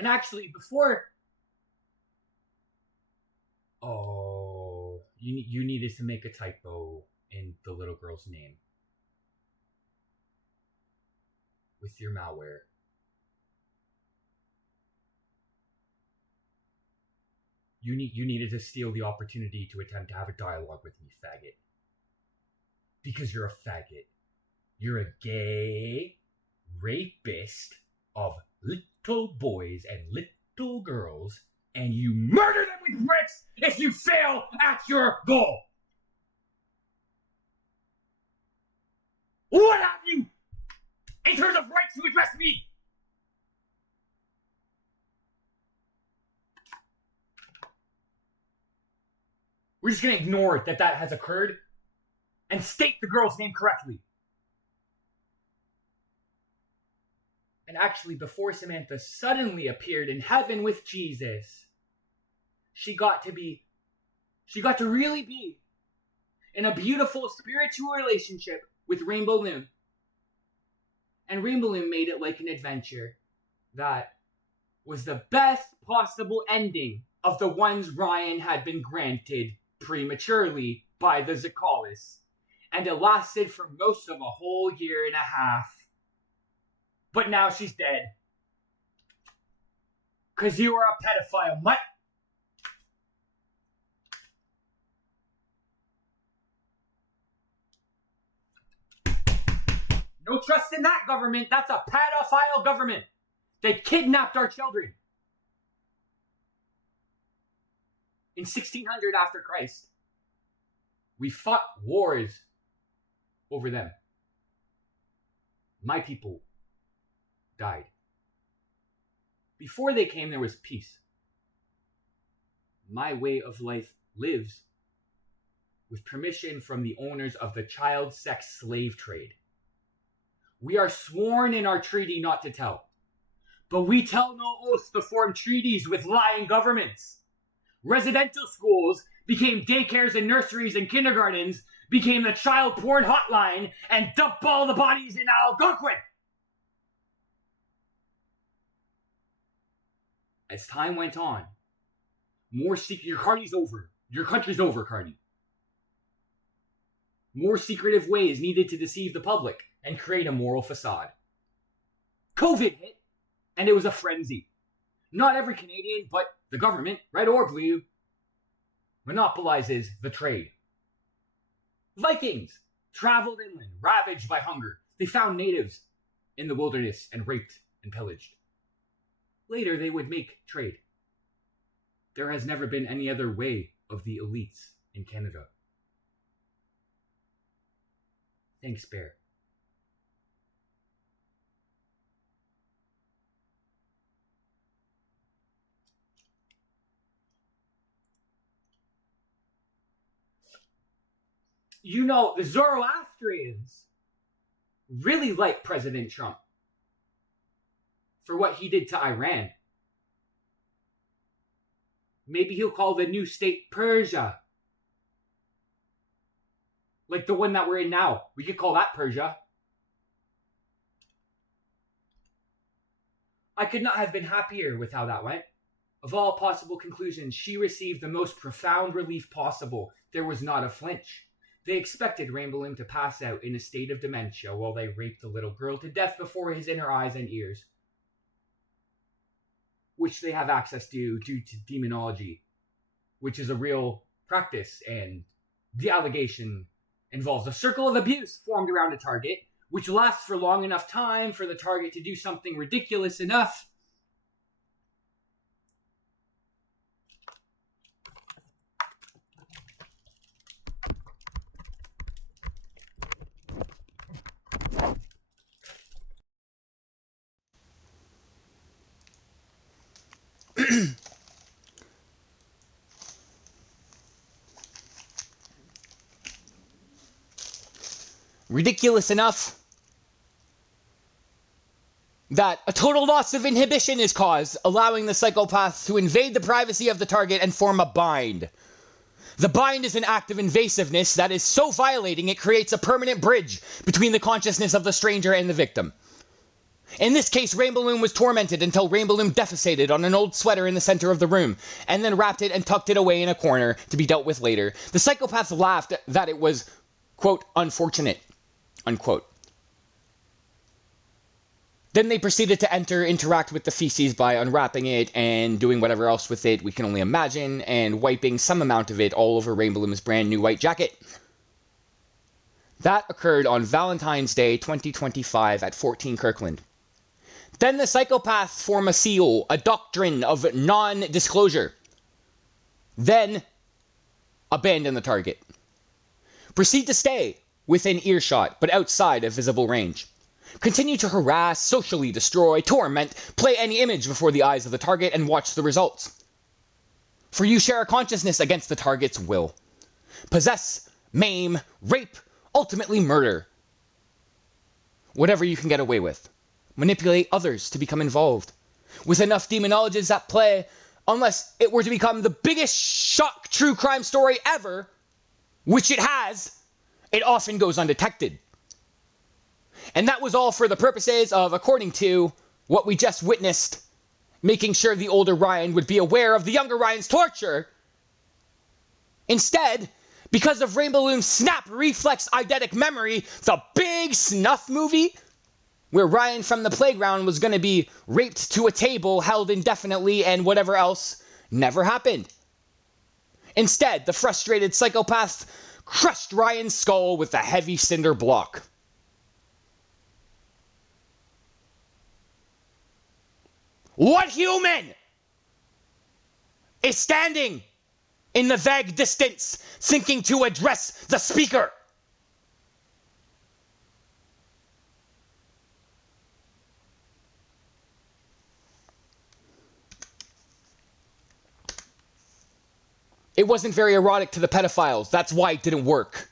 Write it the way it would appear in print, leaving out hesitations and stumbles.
And actually, before... Oh, you needed to make a typo in the little girl's name. With your malware. You needed to steal the opportunity to attempt to have a dialogue with me, faggot. Because you're a faggot. You're a gay rapist of little boys and little girls, and you murder them with bricks if you fail at your goal. What have you, in terms of rights, to address me? We're just going to ignore that has occurred and state the girl's name correctly. And actually, before Samantha suddenly appeared in heaven with Jesus, she got to really be in a beautiful spiritual relationship with Rainbow Loom. And Rainbow Loom made it like an adventure that was the best possible ending of the ones Ryan had been granted prematurely by the Zakalis. And it lasted for most of a whole year and a half. But now she's dead. 'Cause you are a pedophile, mutt. No trust in that government. That's a pedophile government. They kidnapped our children. In 1600 after Christ. We fought wars over them. My people died. Before they came, there was peace. My way of life lives with permission from the owners of the child sex slave trade. We are sworn in our treaty not to tell. But we tell no oaths to form treaties with lying governments. Residential schools became daycares and nurseries and kindergartens, became the child porn hotline, and dump all the bodies in Algonquin. As time went on, your Carney's over. Your country's over, Carney. More secretive ways needed to deceive the public and create a moral facade. COVID hit, and it was a frenzy. Not every Canadian, but the government, red or blue, monopolizes the trade. Vikings traveled inland, ravaged by hunger. They found natives in the wilderness and raped and pillaged. Later, they would make trade. There has never been any other way of the elites in Canada. Thanks, Bear. You know, the Zoroastrians really like President Trump for what he did to Iran. Maybe he'll call the new state Persia. Like the one that we're in now. We could call that Persia. I could not have been happier with how that went. Of all possible conclusions, she received the most profound relief possible. There was not a flinch. They expected Rainbow Loom to pass out in a state of dementia while they raped the little girl to death before his inner eyes and ears, which they have access to due to demonology, which is a real practice, and the allegation involves a circle of abuse formed around a target, which lasts for long enough time for the target to do something ridiculous enough ridiculous enough that a total loss of inhibition is caused, allowing the psychopath to invade the privacy of the target and form a bind. The bind is an act of invasiveness that is so violating it creates a permanent bridge between the consciousness of the stranger and the victim. In this case, Rainbow Loom was tormented until Rainbow Loom defecated on an old sweater in the center of the room, and then wrapped it and tucked it away in a corner to be dealt with later. The psychopaths laughed that it was, quote, unfortunate, unquote. Then they proceeded to interact with the feces by unwrapping it and doing whatever else with it we can only imagine, and wiping some amount of it all over Rainbow Loom's brand new white jacket. That occurred on Valentine's Day 2025 at 14 Kirkland. Then the psychopaths form a seal, a doctrine of non-disclosure. Then abandon the target. Proceed to stay within earshot, but outside of visible range. Continue to harass, socially destroy, torment, play any image before the eyes of the target, and watch the results. For you share a consciousness against the target's will. Possess, maim, rape, ultimately murder. Whatever you can get away with. Manipulate others to become involved. With enough demonologies at play, unless it were to become the biggest shock true crime story ever, which it has, it often goes undetected. And that was all for the purposes of, according to what we just witnessed, making sure the older Ryan would be aware of the younger Ryan's torture. Instead, because of Rainbow Loom's snap reflex eidetic memory, the big snuff movie, where Ryan from the playground was going to be raped to a table, held indefinitely, and whatever else, never happened. Instead, the frustrated psychopath crushed Ryan's skull with a heavy cinder block. What human is standing in the vague distance, thinking to address the speaker? It wasn't very erotic to the pedophiles. That's why it didn't work.